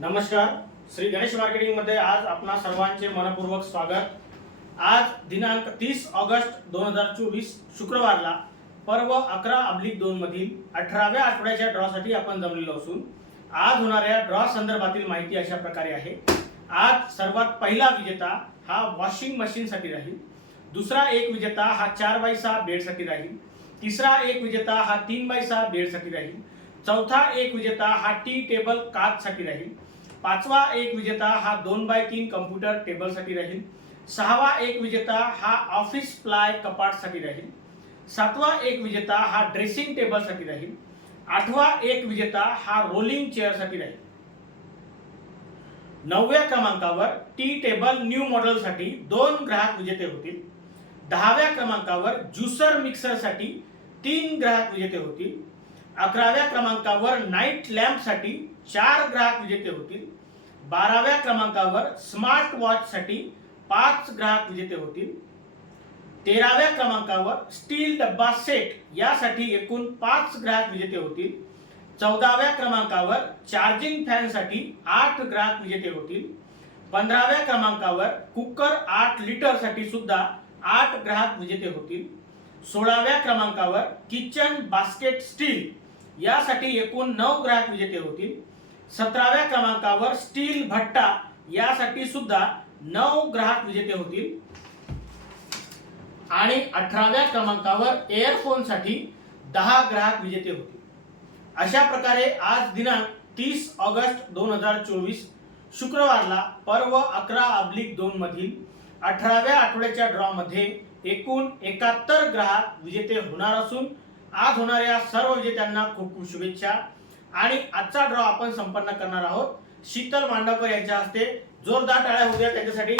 नमस्कार. श्री गणेश मार्केटिंग मध्ये आज आपणा सर्वांचे मनपूर्वक स्वागत. आज दिनांक 30 ऑगस्ट 2024 शुक्रवारला पर्व 11/2 मधील 18व्या आठवड्याच्या ड्रॉ साठी आपण जमलेलो असून आज होणाऱ्या ड्रॉ संदर्भातील माहिती अशा प्रकारे आहे. आज सर्वात पहिला विजेता हा वॉशिंग मशीन साठी राहील. दुसरा एक विजेता हा 4x6 बेड साठी राहील. तिसरा एक विजेता हा 3x6 बेड साठी राहील. चौथा एक विजेता हा टी टेबल काच साठी राहील. पाचवा एक विजेता हा 2x3 कम्प्युटर टेबल साठी राहील. सहावा एक विजेता हा ऑफिस प्लाय कपाट साठी राहील. सातवा एक विजेता हा ड्रेसिंग टेबल साठी राहील. आठवा एक विजेता हा रोलिंग चेअर साठी राहील. 9व्या क्रमांकावर टी टेबल न्यू मॉडेल साठी 2 ग्राहक विजेते होतील. 10व्या क्रमांकावर ज्युसर मिक्सर साठी 3 ग्राहक विजेते होतील. 11व्या क्रमांकावर नाईट लॅम्प साठी 4 ग्राहक विजेते होतील. 12व्या क्रमांकावर स्मार्ट वॉच साठी 5 ग्राहक विजेते होतील. 13व्या क्रमांकावर स्टील डब्बा सेट यासाठी एकूण 5 ग्राहक विजेते होतील. 14व्या क्रमांकावर चार्जिंग फॅन साठी 8 ग्राहक विजेते होतील. 15व्या क्रमांकावर कुकर 8 लिटर साठी सुद्धा 8 ग्राहक विजेते होतील. 16व्या क्रमांकावर किचन बास्केट स्टील यासाठी एकूण 9 ग्राहक विजेते होतील. 17व्या क्रमांकावर स्टील भट्टा यासाठी सुद्धा 9 ग्राहक विजेते होतील. आणि 18व्या क्रमांकावर एअरफोन साठी 10 ग्राहक विजेते होतील. अशा प्रकारे आज दिनांक 30 ऑगस्ट 2024 शुक्रवारला पर्व 11/2 मधील 18व्या आठवड्याच्या ड्रॉ मध्ये एकूण 71 ग्राहक विजेते होणार असून आज होणाऱ्या सर्व विजेत्यांना खूप खूप शुभेच्छा. आणि आजचा ड्रॉ आपण संपन्न करणार आहोत शीतल मांडवकर यांच्या हस्ते. जोरदार टाळ्या होऊ द्या त्यांच्यासाठी.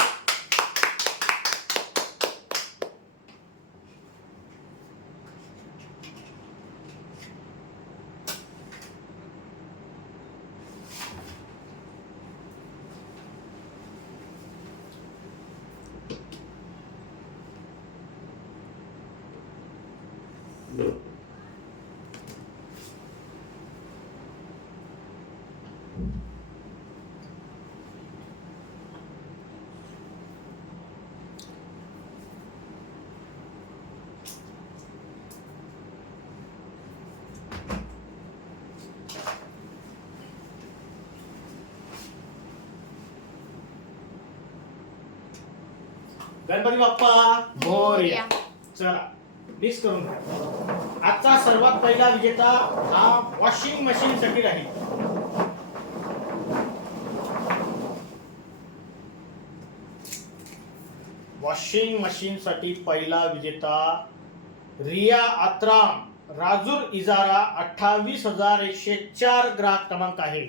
गणपती बाप्पा मोरया. चला लिस्ट करून घ्या. आजचा सर्वात पहिला विजेता हा वॉशिंग मशीन साठी राहील. वॉशिंग मशीन साठी पहिला विजेता रिया आत्राम, राजूर इजारा, 28,104 ग्राहक क्रमांक आहे.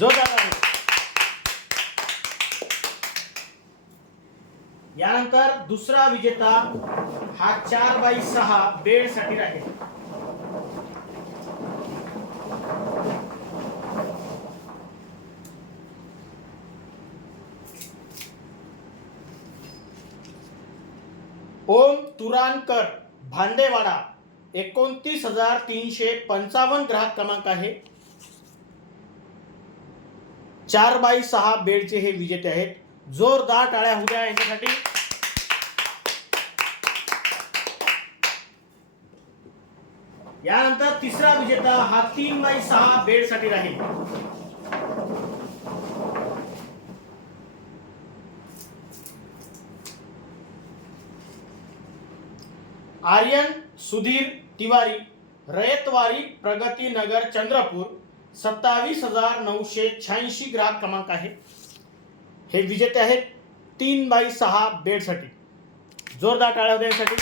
जोरदार आहे. यानंतर दुसरा विजेता हा 4x6 बेड साठी राहील. ओम तुरानकर, भांडेवाडा, 29,355 ग्राहक क्रमांक आहे. 4x6 बेडचे हे विजेते आहेत. जोरदार टाळ्या होऊ द्या यांच्यासाठी. यानंतर तिसरा विजेता हा 3x6 बेड साठी राहील. आर्यन सुधीर तिवारी, रयतवारी, प्रगती नगर, चंद्रपूर, 27,986 ग्राहक क्रमांक आहे. हे विजेते आहेत 3x6 बेड साठी. जोरदार टाळ्या होऊ द्या यांच्यासाठी.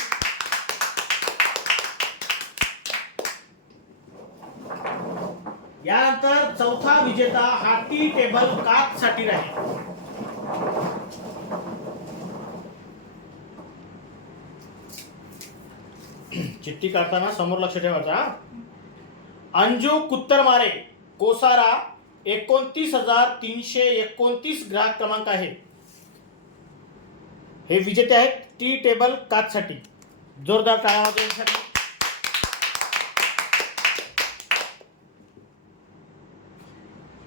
यानंतर चौथा विजेता हा टी टेबल काच साठी राहील. चिठ्ठी काढताना समोर लक्ष ठेवायचा. अंजू कुत्तरमारे, कोसारा, 29,329 ग्राहक क्रमांक आहे. हे विजेते आहेत टी टेबल काचसाठी. जोरदार टाळ्या वाजवा.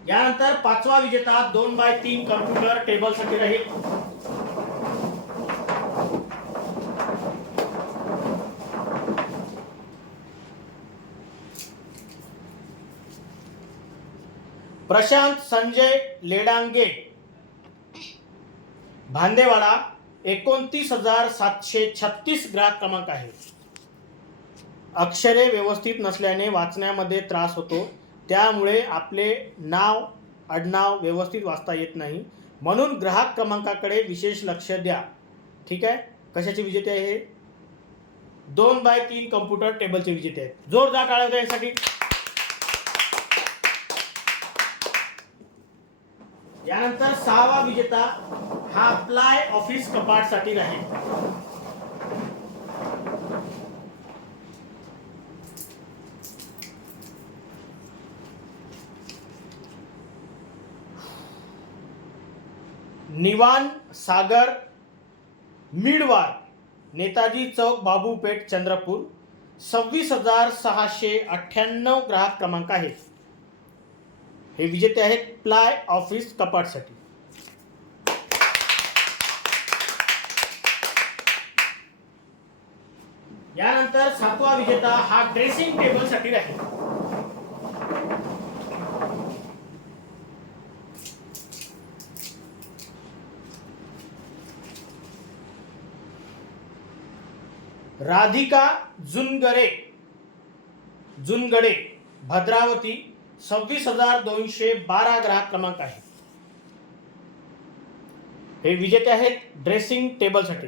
यानंतर पाचवा विजेता 2x3 कॉम्प्युटर टेबल साठी राहील. प्रशांत संजय लेडांगे, भांदेवाडा, 29,736 ग्राहक क्रमांक आहे. अक्षरे व्यवस्थित नसल्याने वाचण्यामध्ये त्रास होतो, त्यामुळे आपले नाव आडनाव व्यवस्थित वाचता येत नाही, म्हणून ग्राहक क्रमांकाकडे विशेष लक्ष द्या. ठीक आहे. कशाचे विजेते आहे? 2x3 कॉम्प्युटर टेबलचे विजेते आहेत. जोरदार टाळ्या द्या यासाठी. यानंतर सहावा विजेता हा अप्लाय ऑफिस कपाट साठी राहील. निवान सागर मिडवार, नेताजी चौक, बाबूपेठ, चंद्रपूर, 26,698 ग्राहक क्रमांक आहेत. हे विजेते आहेत प्लाय ऑफिस कपाटसाठी. यानंतर सातवा विजेता हा ड्रेसिंग टेबल साठी राहील. राधिका जुनगडे, भद्रावती, 26,212 ग्राहक क्रमांक आहे. हे विजेते आहेत ड्रेसिंग टेबल साठी.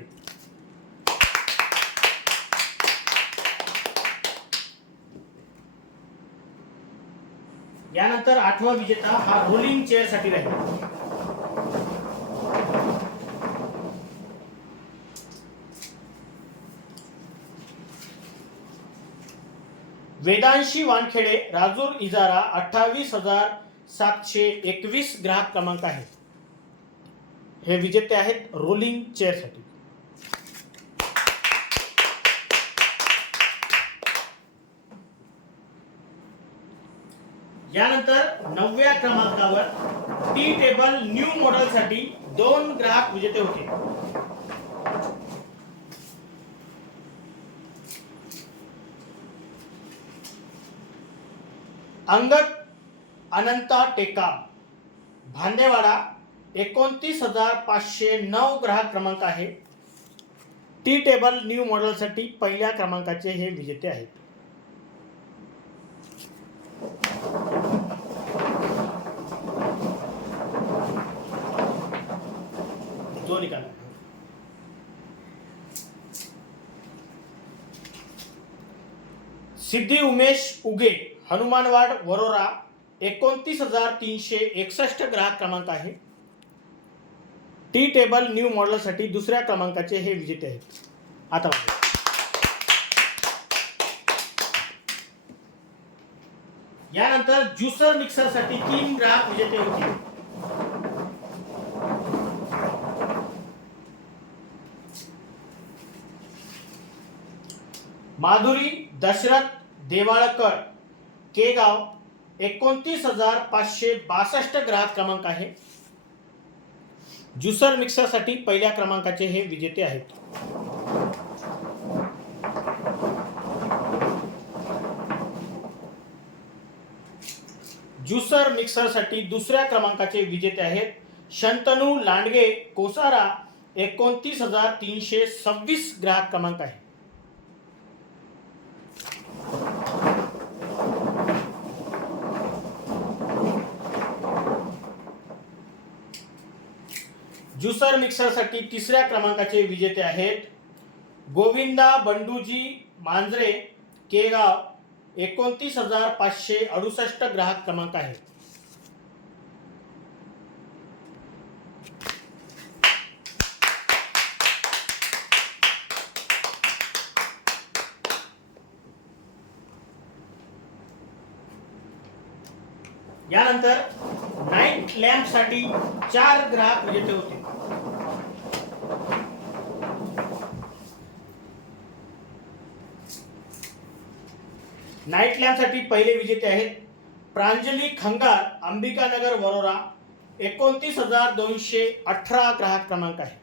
यानंतर आठवा विजेता हा रोलिंग चेअर साठी राहील. वेदांशी वानखेडे, राजूर इजारा, 28,721 ग्राहक क्रमांक आहे. हे विजेते आहेत रोलिंग चेअर साठी. यानंतर 9व्या क्रमांकावर टी टेबल न्यू मॉडेल साठी 2 ग्राहक विजेते होते. अंगद अनंता टेकाम, भांदेवाडा, 29,509 ग्राहक क्रमांक आहे. टी टेबल न्यू मॉडेल साठी पहिल्या क्रमांकाचे हे विजेते आहेत. जो निकाल सिद्धी उमेश उगे, हनुमानवाड, वरोरा, 29,361 ग्राहक क्रमांक आहे. टी टेबल न्यू मॉडेल साठी दुसऱ्या क्रमांकाचे हे विजेते आहेत. आता यानंतर ज्युसर मिक्सर साठी 3 ग्राहक विजेते होते. माधुरी दशरथ देवाळकर, केगाव, 29,562 ग्राहक क्रमांक आहे. ज्युसर मिक्सर साठी पहिल्या क्रमांकाचे हे विजेते आहेत. ज्युसर मिक्सर साठी दुसऱ्या क्रमांकाचे विजेते आहेत शंतनू लांडगे, कोसारा, 29,326 ग्राहक क्रमांक आहे. ज्युसर मिक्सर साठी तिसऱ्या क्रमांकाचे विजेते आहेत गोविंदा बंडूजी मांजरे, केगाव, 29,568 ग्राहक क्रमांक आहे. यानंतर नाईट लॅम्प साठी 4 ग्राहक विजेते होते. नाईट लॅम्प साठी पहिले विजेते आहेत प्रांजली खंगार, अंबिकानगर वरोरा, 29,218 ग्राहक क्रमांक आहे.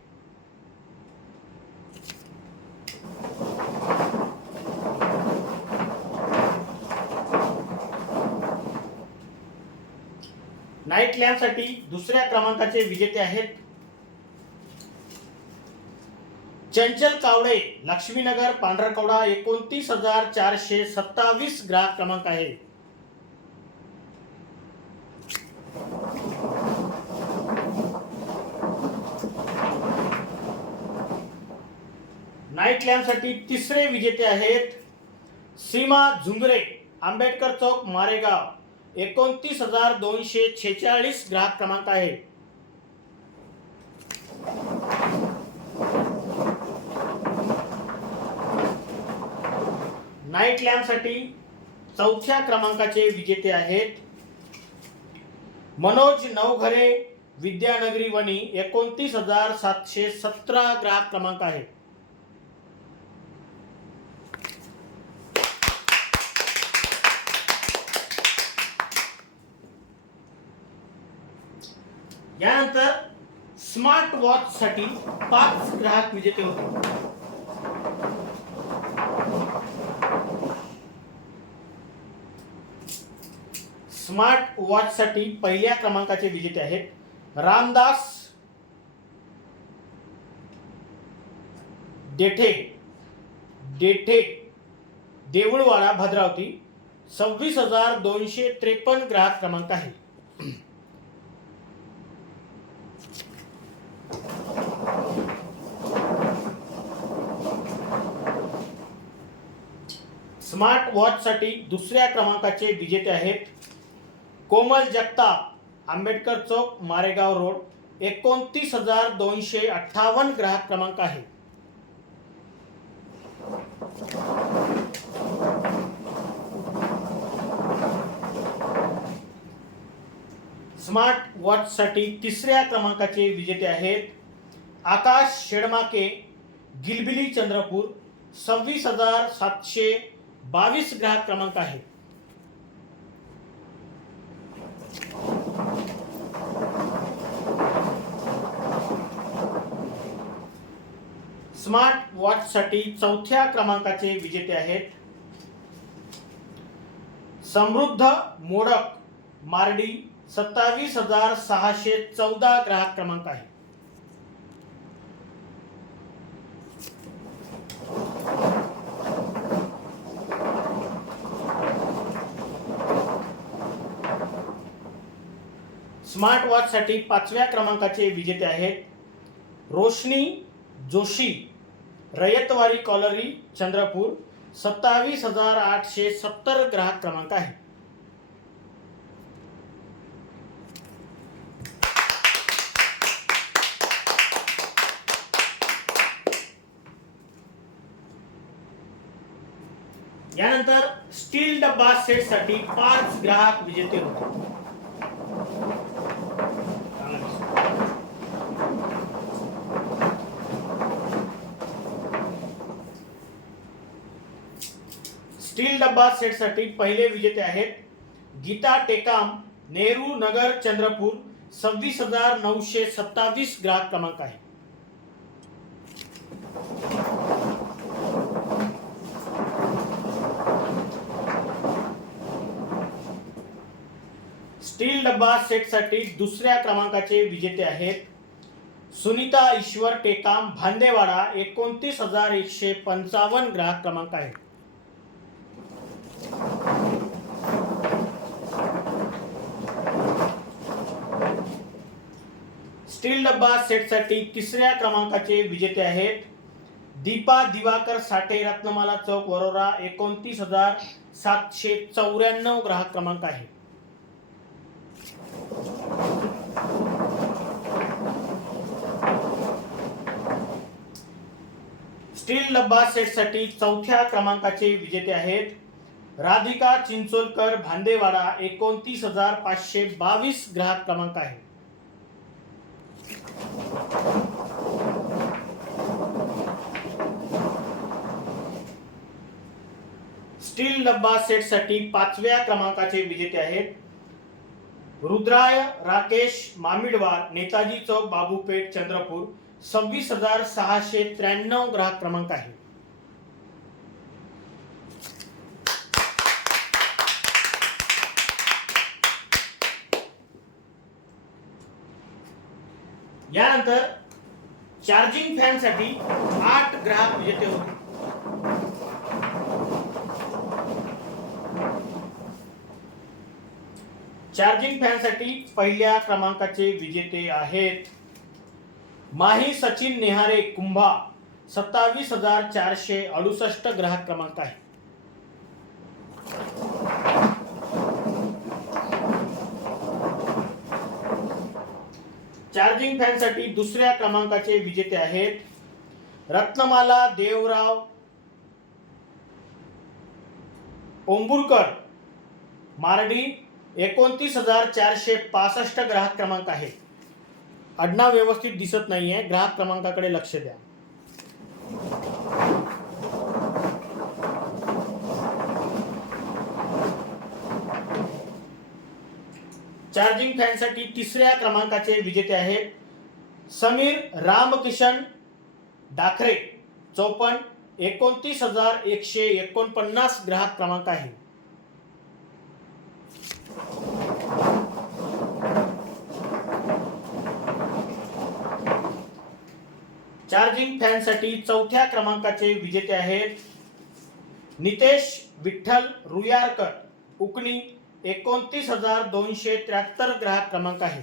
नाईट लॅम्पसाठी दुसऱ्या क्रमांकाचे विजेते आहेत चंचल कावडे, लक्ष्मीनगर, पांढरकवडा, 29,427 ग्राहक क्रमांक आहे. नाईट लॅम्पसाठी तिसरे विजेते आहेत सीमा झुंगरे, आंबेडकर चौक, मारेगाव, 29,246 ग्राहक क्रमांक आहे. नाईट लॅम्पसाठी चौथ्या क्रमांकाचे विजेते आहेत मनोज नवघरे, विद्यानगरी वणी, 29,717 ग्राहक क्रमांक आहे. यानंतर स्मार्ट वॉच साठी 5 ग्राहक विजेते होते. स्मार्ट वॉच साठी पहिल्या क्रमांकाचे विजेते आहेत रामदास देठे देऊळवाडा, भद्रावती, 26,253 ग्राहक क्रमांक आहे. स्मार्ट वॉच साठी दुसऱ्या क्रमांकाचे विजेते आहेत कोमल जगताप, आंबेडकर चौक, मारेगाव रोड, 29,258 ग्राहक क्रमांक आहे. स्मार्ट वॉच साठी तिसऱ्या क्रमांकाचे विजेते आहेत आकाश शेडमाके, गिलबिली, चंद्रपूर, 26,722 ग्राहक क्रमांक आहे. स्मार्ट वॉच साठी चौथ्या क्रमांकाचे विजेते आहेत समृद्ध मोडक, मार्डी, 27,614 ग्राहक क्रमांक आहे. स्मार्ट वॉच साठी पाचव्या क्रमांकाचे विजेते आहेत रोशनी जोशी, रयतवारी कॉलरी, चंद्रपूर, 27,870 ग्राहक क्रमांक आहे. यानंतर स्टील डब्बा सेट साठी 5 ग्राहक विजेते होते. स्टील डब्बा सेट साठी पहिले विजेते आहेत गीता टेकाम, नेहरू नगर, चंद्रपूर, 26,927 ग्राहक क्रमांक आहे. स्टील डब्बा सेट साठी दुसऱ्या क्रमांकाचे विजेते आहेत सुनीता ईश्वर टेकाम, भांदेवाडा, 29,155 ग्राहक क्रमांक आहे. स्टील डब्बा सेट साठी तिसऱ्या क्रमांकाचे विजेते आहेत दीपा दिवाकर साठे, रत्नमाला चौक, वरोरा, 29,794 ग्राहक क्रमांक आहे. स्टील डब्बा सेट साठी चौथ्या क्रमांकाचे विजेते आहेत राधिका चिंचोलकर, भांदेवाडा, 29,522 ग्राहक क्रमांक आहे. स्टील डब्बा सेटसाठी 5व्या क्रमांकाचे विजेते आहेत रुद्राय राकेश मामिडवार, नेताजी चौक, बाबूपेठ, चंद्रपूर. 26,693 ग्राहक क्रमांक आहे. यानंतर चार्जिंग फॅन साठी 8 ग्राहक विजेते होते. चार्जिंग फॅन साठी पहिल्या क्रमांकाचे विजेते आहेत माही सचिन नेहारे कुंभा. 27,468 ग्राहक क्रमांक आहे. चार्जिंग फॅन साठी दुसऱ्या क्रमांकाचे विजेते आहेत रत्नमाला देवराव ओंबुरकर मारडी. 29,465 ग्राहक क्रमांक आहे. आडनाव व्यवस्थित दिसत नाहीये, ग्राहक क्रमांकाकडे लक्ष द्या. चार्जिंग फॅन साठी तिसऱ्या क्रमांकाचे विजेते आहेत समीर रामकिशन डाखरे 54. 29,149 ग्राहक क्रमांक आहे. चार्जिंग फॅन साठी चौथ्या क्रमांकाचे विजेते आहेत नितेश विठ्ठल रुयारकर उकणी. 29,273 ग्राहक क्रमांक आहे.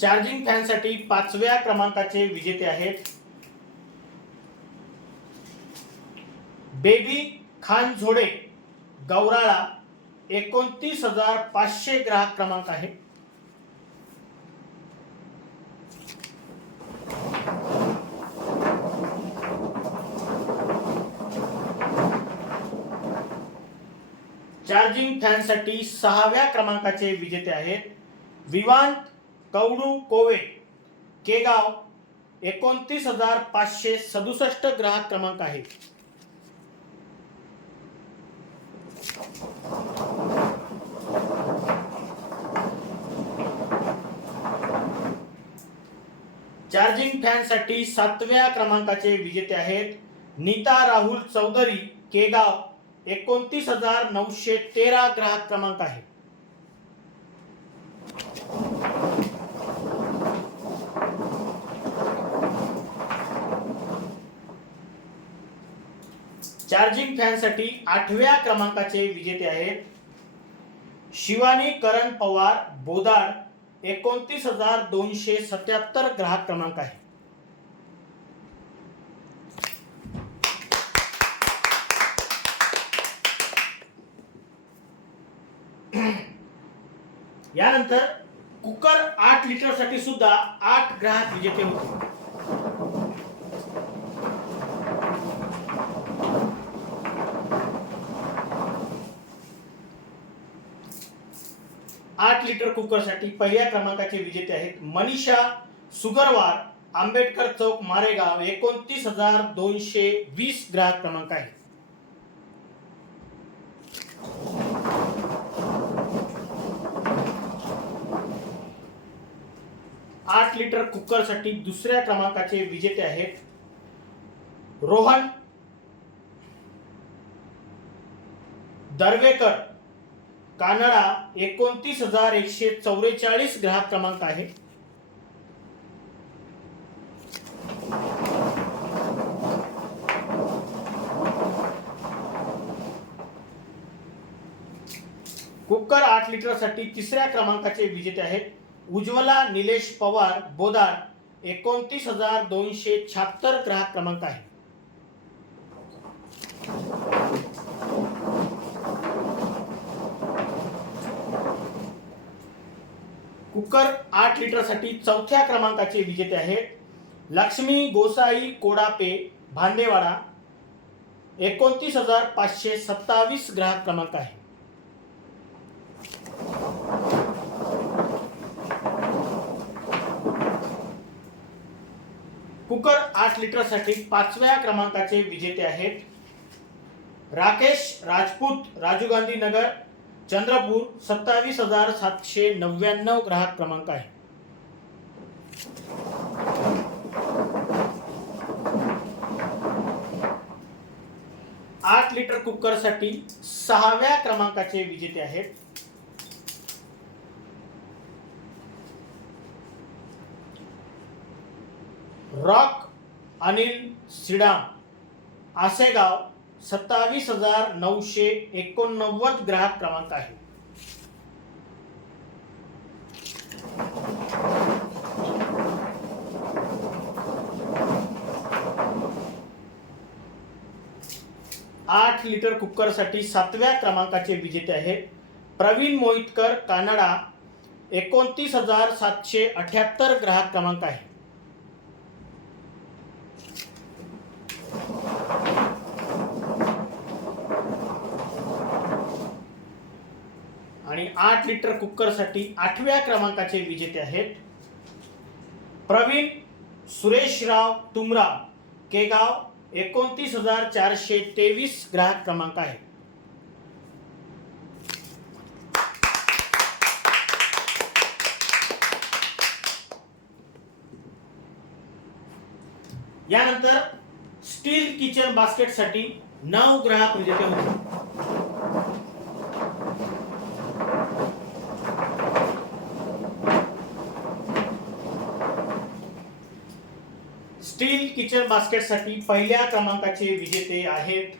चार्जिंग फॅन साठी 5व्या क्रमांकाचे विजेते आहेत बेबी खान झोडे गौराळा. 29,500 ग्राहक क्रमांक आहे. चार्जिंग फॅन साठी 6व्या क्रमांकाचे विजेते आहेत विवांत कवडू कोवे केगाव. 29,567 ग्राहक क्रमांक आहे. चार्जिंग फॅन साठी 7व्या क्रमांकाचे विजेते आहेत नीता राहुल चौधरी केगाव. 29,913 ग्राहक क्रमांक आहे. चार्जिंग फॅन साठी 8व्या क्रमांकाचे विजेते आहेत शिवानी करण पवार बोदाड. 29,277 ग्राहक क्रमांक आहे. यानंतर कुकर 8 लिटर साठी सुद्धा 8 ग्राहक विजेते होते. 8 लिटर कुकर साठी पहिल्या क्रमांकाचे विजेते आहेत मनीषा सुगरवार आंबेडकर चौक मारेगाव. 29,220 ग्राहक क्रमांक आहे. आठ लिटर कुकर साठी दुसऱ्या क्रमांकाचे विजेते आहेत रोहन दर्वेकर कानडा. 29,144 ग्राहक क्रमांक आहे. कुकर 8 लिटर साठी तिसऱ्या क्रमांकाचे विजेते आहेत उज्ज्वला निलेश पवार बोदार. 29,276 ग्राहक क्रमांक आहे. कुकर 8 लिटर साठी चौथ्या क्रमांकाचे विजेते आहेत लक्ष्मी गोसाई कोडापे भांडेवाडा. 29,527 ग्राहक क्रमांक आहे. कुकर 8 लिटरसाठी 5व्या क्रमांकाचे विजेते आहेत राकेश राजपूत, राजीव गांधी नगर, चंद्रपूर. 27,799 ग्राहक क्रमांक आहे. आठ लिटर कुकरसाठी 6व्या क्रमांकाचे विजेते आहेत रॉक अनिल सिडाम, आसेगाव. 27,989 ग्राहक क्रमांक आहे. आठ लिटर कुकरसाठी 7व्या क्रमांकाचे विजेते आहेत प्रवीण मोहितकर, कानडा. 29,778 ग्राहक क्रमांक आहे. आणि 8 लिटर कुकरसाठी 8व्या क्रमांकाचे विजेते आहेत प्रवीण सुरेशराव तुमरा, केगाव. 29,423 ग्राहक क्रमांक आहे. यानंतर स्टील किचन बास्केटसाठी 9 ग्राहक विजेते होते. स्टील किचन बास्केटसाठी पहिल्या क्रमांकाचे विजेते आहेत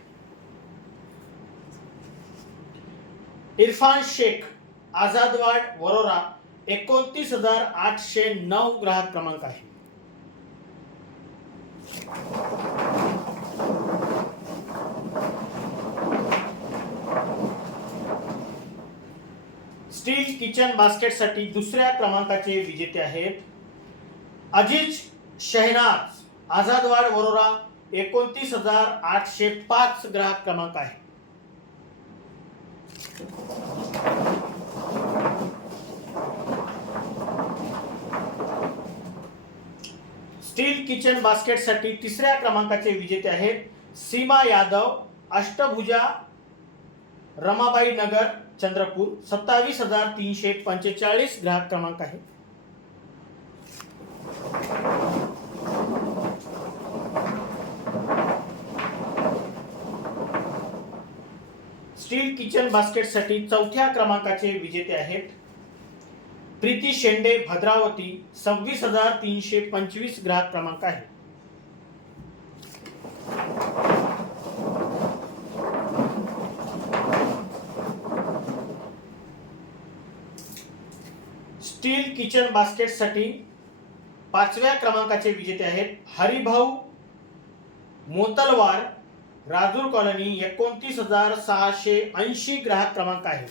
इरफान शेख, आझादवाड, वरोरा. 29,809 ग्राहक क्रमांक आहे. स्टील किचन बास्केटसाठी दुसऱ्या क्रमांकाचे विजेते आहेत अजीज शहनाज, आझादवाड, वरोरा. 29,805 ग्राहक क्रमांक आहे. स्टील किचन बास्केटसाठी तिसऱ्या क्रमांकाचे विजेते आहेत सीमा यादव, अष्टभुजा, रमाबाई नगर, चंद्रपूर. 27,345 ग्राहक क्रमांक आहे. स्टील किचन बास्केटसाठी चौथ्या क्रमांकाचे विजेते आहेत प्रीती शेंडे, भद्रावती. 26,325 ग्राहक क्रमांक आहे. स्टील किचन बास्केटसाठी 5व्या क्रमांकाचे विजेते आहेत हरिभाऊ मोतलवार, राजूर कॉलनी. 29,680 ग्राहक क्रमांक आहे.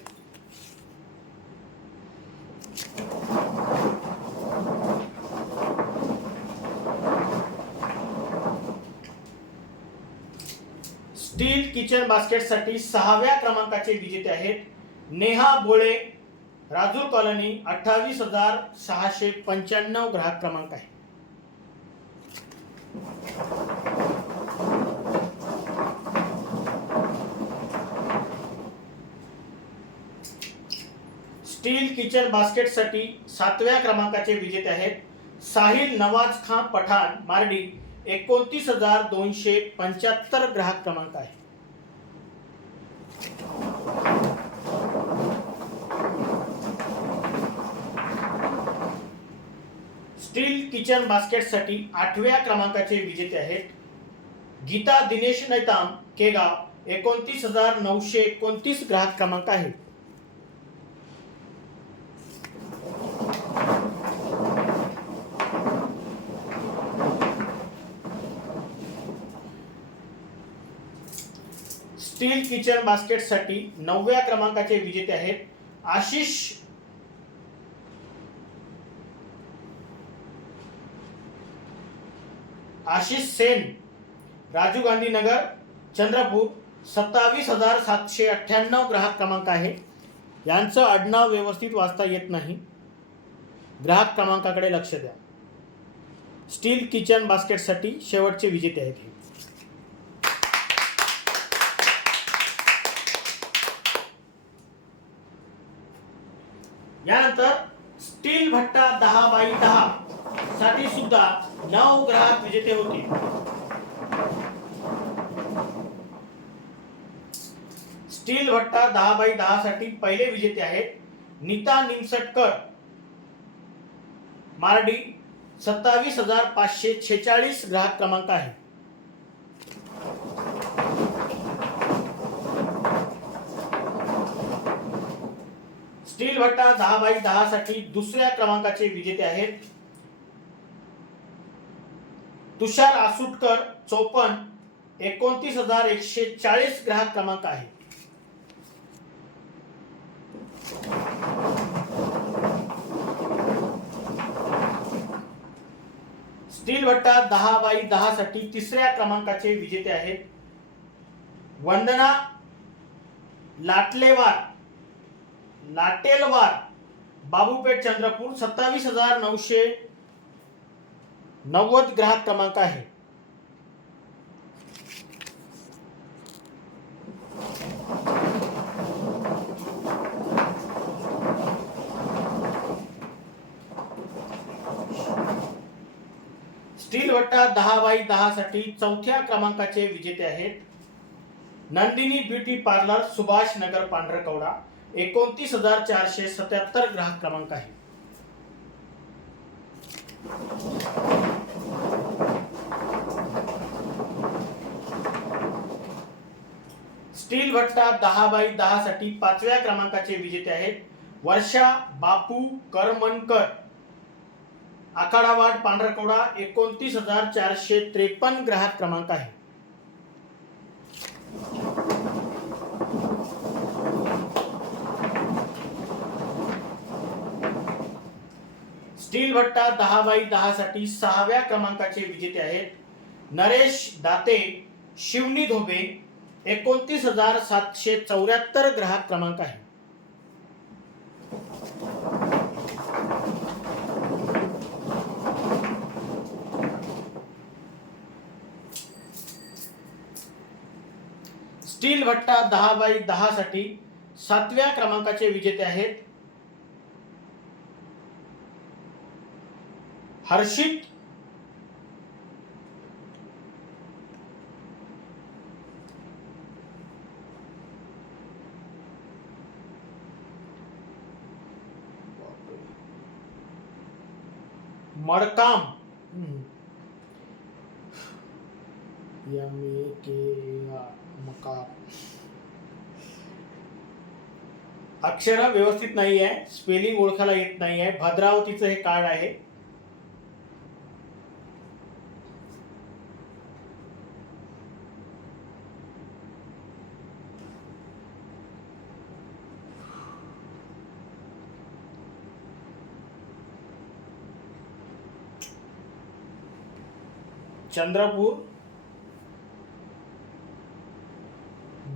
स्टील किचन बास्केटसाठी 6व्या क्रमांकाचे विजेते आहेत नेहा बोळे, राजूर कॉलनी. 28,695 ग्राहक क्रमांक आहे. स्टील किचन बास्केटसाठी 7व्या क्रमांकाचे विजेते आहेत साहिल नवाज खान पठाण, मार्डी. 29,275 ग्राहक क्रमांक आहे. स्टील किचन बास्केटसाठी 8व्या क्रमांकाचे विजेते आहेत गीता दिनेश नैताम, केगाव. 29,929 ग्राहक क्रमांक आहे. स्टील किचन बास्केटसाठी 9व्या क्रमांकाचे विजेते आहेत आशिष सेन, राजीव गांधी नगर, चंद्रपूर. 27,798 ग्राहक क्रमांक आहे. यांचं आडनाव व्यवस्थित वाचता येत नाही, ग्राहक क्रमांकाकडे लक्ष द्या. स्टील किचन बास्केटसाठी शेवटचे विजेते आहेत. यानंतर स्टील भट्टा 10x10 साठी सुद्धा 9 ग्राहक विजेते होते. स्टील भट्टा 10x10 साठी पहिले विजेते आहेत नीता निमसटकर, मार्डी. 27,546 ग्राहक क्रमांक आहे. स्टील भट्टा 10x10 साठी दुसऱ्या क्रमांकाचे विजेते आहेत तुषार आसुटकर, 54. 29,140 ग्राहक क्रमांक आहे. स्टील भट्टा 10x10 साठी तिसऱ्या क्रमांकाचे विजेते आहेत वंदना लाटेलवार, बाबूपेठ, चंद्रपूर. 27,990 ग्राहक क्रमांक आहे. स्टील भट्टा 10x10 साठी चौथ्या क्रमांकाचे विजेते आहेत नंदिनी ब्युटी पार्लर, सुभाष नगर, पांढरकवडा. 29,477 ग्राहक क्रमांक आहे. स्टील भट्टा 10x10 साठी पाचव्या क्रमांकाचे विजेते आहेत वर्षा बापू करमनकर, आखाडावाड, पांढरकवडा. 29,453 ग्राहक क्रमांक आहे. स्टील भट्टा 10x10 साठी सहाव्या क्रमांकाचे विजेते आहेत नरेश दाते, शिवनी धोबे. 29,774 ग्राहक क्रमांक आहे. स्टील भट्टा 10x10 साठी सातव्या क्रमांकाचे विजेते आहेत हर्षित मडकाम, अक्षर व्यवस्थित नाही आहे, स्पेलिंग ओळखायला येत नाही आहे. भद्रावतीचं हे कार्ड आहे. चंद्रपूर,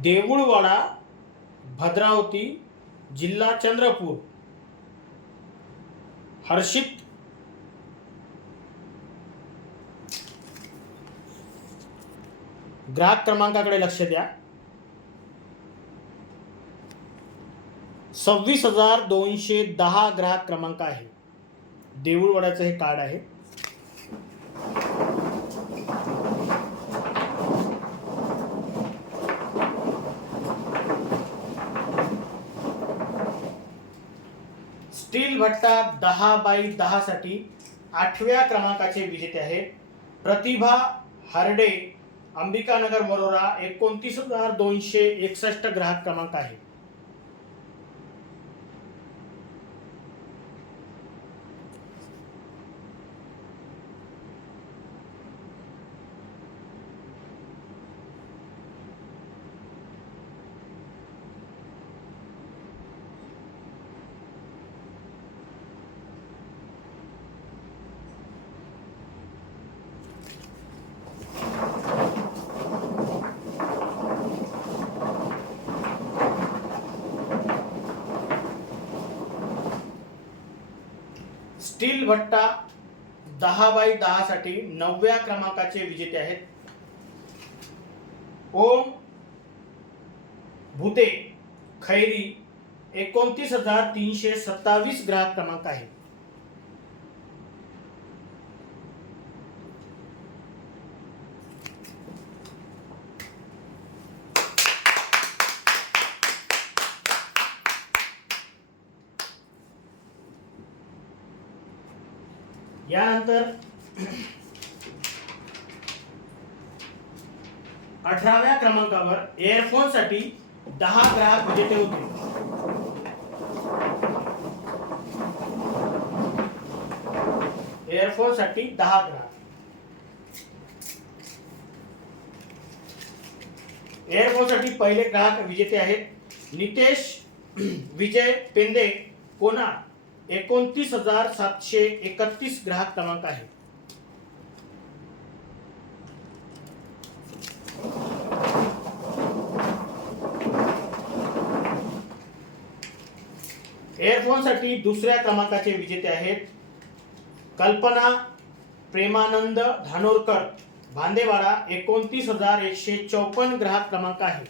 देऊळवाडा, भद्रावती, जिल्हा चंद्रपूर. हर्षित ग्राहक क्रमांकाकडे लक्ष द्या. 26,210 ग्राहक क्रमांक आहे. देऊळवाड्याचं हे कार्ड आहे. स्टील भट्टा 10x10 साठी आठव्या क्रमांकाचे विजेते आहेत प्रतिभा हरडे, अंबिकानगर, वरोरा. 29,261 ग्राहक क्रमांक आहे. स्टील भट्टा 10x10 साठी 9व्या क्रमांकाचे विजेते आहेत ओम भूते खैरी. 29,327 ग्राहक क्रमांक आहे. यानंतर 18व्या क्रमांकावर एअरफोन साठी 10 ग्राहक विजेते होते. एअरफोन साठी 10 ग्राहक. एअरफोन साठी पहिले ग्राहक विजेते आहेत नितेश विजय पेंदे कोणा. 29,731 ग्राहक क्रमांक आहे. एअरफोन साठी दुसऱ्या क्रमांकाचे विजेते आहेत कल्पना प्रेमानंद धानोरकर भांदेवाडा. 29,154 ग्राहक क्रमांक आहे.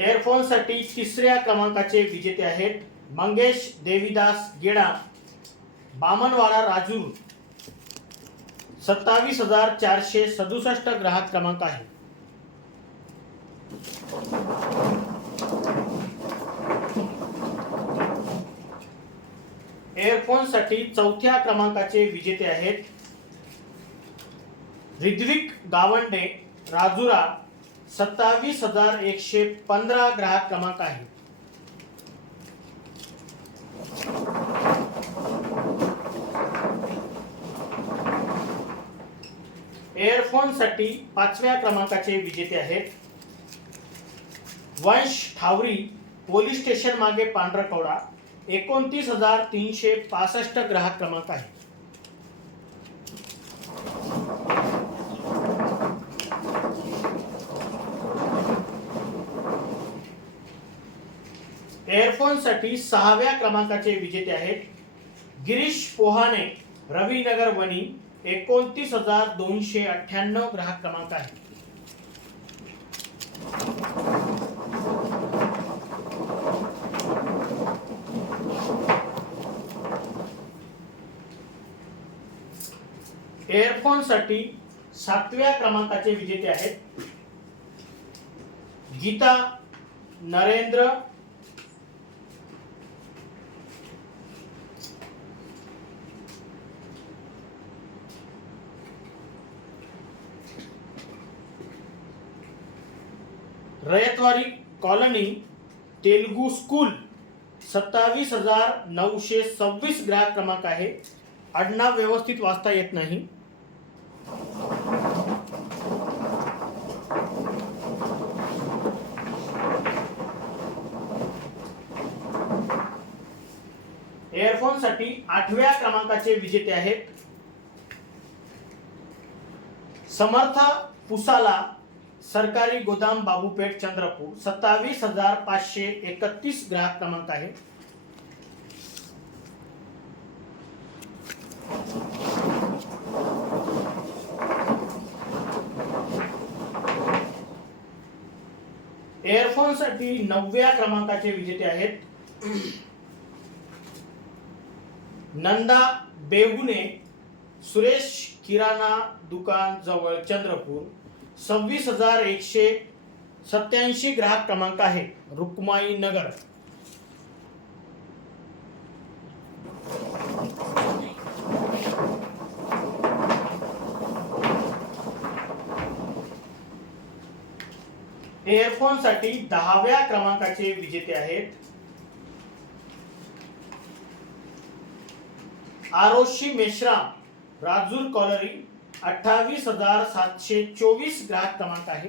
एअरफोन साठी तिसऱ्या क्रमांकाचे विजेते आहेत मंगेश देवीदास गेडा बामणवाडा राजूर. 27,467 ग्राहक क्रमांक आहे. एअरफोन साठी चौथ्या क्रमांकाचे विजेते आहेत ऋद्विक गावंडे राजुरा. 27,115 ग्राहक क्रमांक आहे. एअरफोन साठी पाचव्या क्रमांकाचे विजेते आहेत वंश ठावरी पोलीस स्टेशन मागे पांढरकवडा. 29,365 ग्राहक क्रमांक आहे. एअरफोन साठी सहाव्या क्रमांकाचे विजेते आहेत गिरीश पोहाणे रविनगर वणी. 29,298 ग्राहक क्रमांक आहे. एअरफोन साठी सातव्या क्रमांकाचे विजेते आहेत गीता नरेंद्र रयतवारी कॉलनी तेलुगू स्कूल. 27,926 ग्राहक क्रमांक आहे. आडनाव व्यवस्थित वाचता येत नाही. एअरफोन साठी आठव्या क्रमांकाचे विजेते आहेत समर्थ पुसाला सरकारी गोदाम बाबूपेठ चंद्रपूर. 27,531 ग्राहक क्रमांक आहे. एअरफोन साठी 9व्या क्रमांकाचे विजेते आहेत नंदा बेहुने सुरेश किराणा दुकान जवळ चंद्रपूर. 26,187 ग्राहक क्रमांक आहे रुक्माई नगर. एअरफोन साठी 10व्या क्रमांकाचे विजेते आहेत आरोशी मेश्राम राजूर कॉलरी. 28,724 ग्राहक क्रमांक आहे.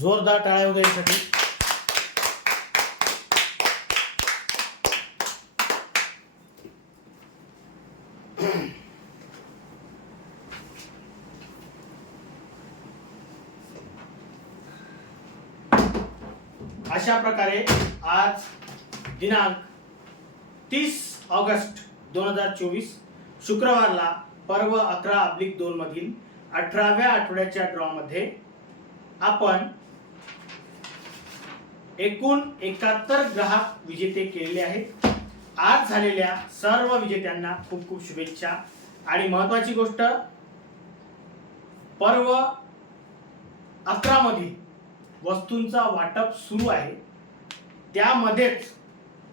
जोरदार टाळ्या होत्या यासाठी. अशा प्रकारे आज दिनांक 30 ऑगस्ट 2024 शुक्रवारला पर्व 11/2 मधील 18व्या आठवड्याच्या ड्रॉ मध्ये आपण एकूण 71 ग्राहक विजेते केलेले आहेत. आज झालेल्या सर्व विजेत्यांना खूप खूप शुभेच्छा. आणि महत्त्वाची गोष्ट, पर्व 11 मधील वस्तूंचा वाटप सुरू आहे. त्यामध्येच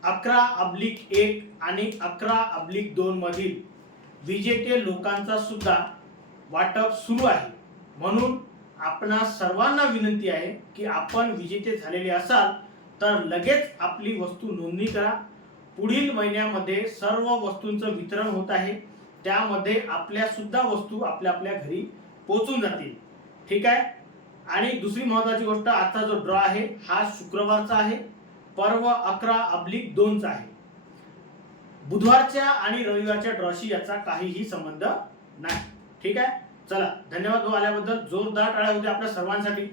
11/1 आणि 11/2 मधील विजेते लोकांचा सुद्धा वाटप सुरू आहे. म्हणून आपणा सर्वांना विनंती आहे की आपण विजेते झालेले असाल तर लगेच आपली वस्तू नोंदणी करा. पुढील महिन्यामध्ये सर्व वस्तूंचं वितरण होत आहे. त्यामध्ये आपल्या सुद्धा वस्तू आपल्या आपल्या घरी पोहोचून जातील. ठीक आहे. आणि दुसरी महत्त्वाची गोष्ट, आजचा जो ड्रॉ आहे हा शुक्रवारचा आहे, पर्व 11/2 चा आहे. बुधवारच्या आणि रविवारच्या ड्रॉशी याचा काहीही संबंध नाही. ठीक आहे. चला, धन्यवाद आल्याबद्दल. जोरदार टाळ्या होत्या आपल्या सर्वांसाठी.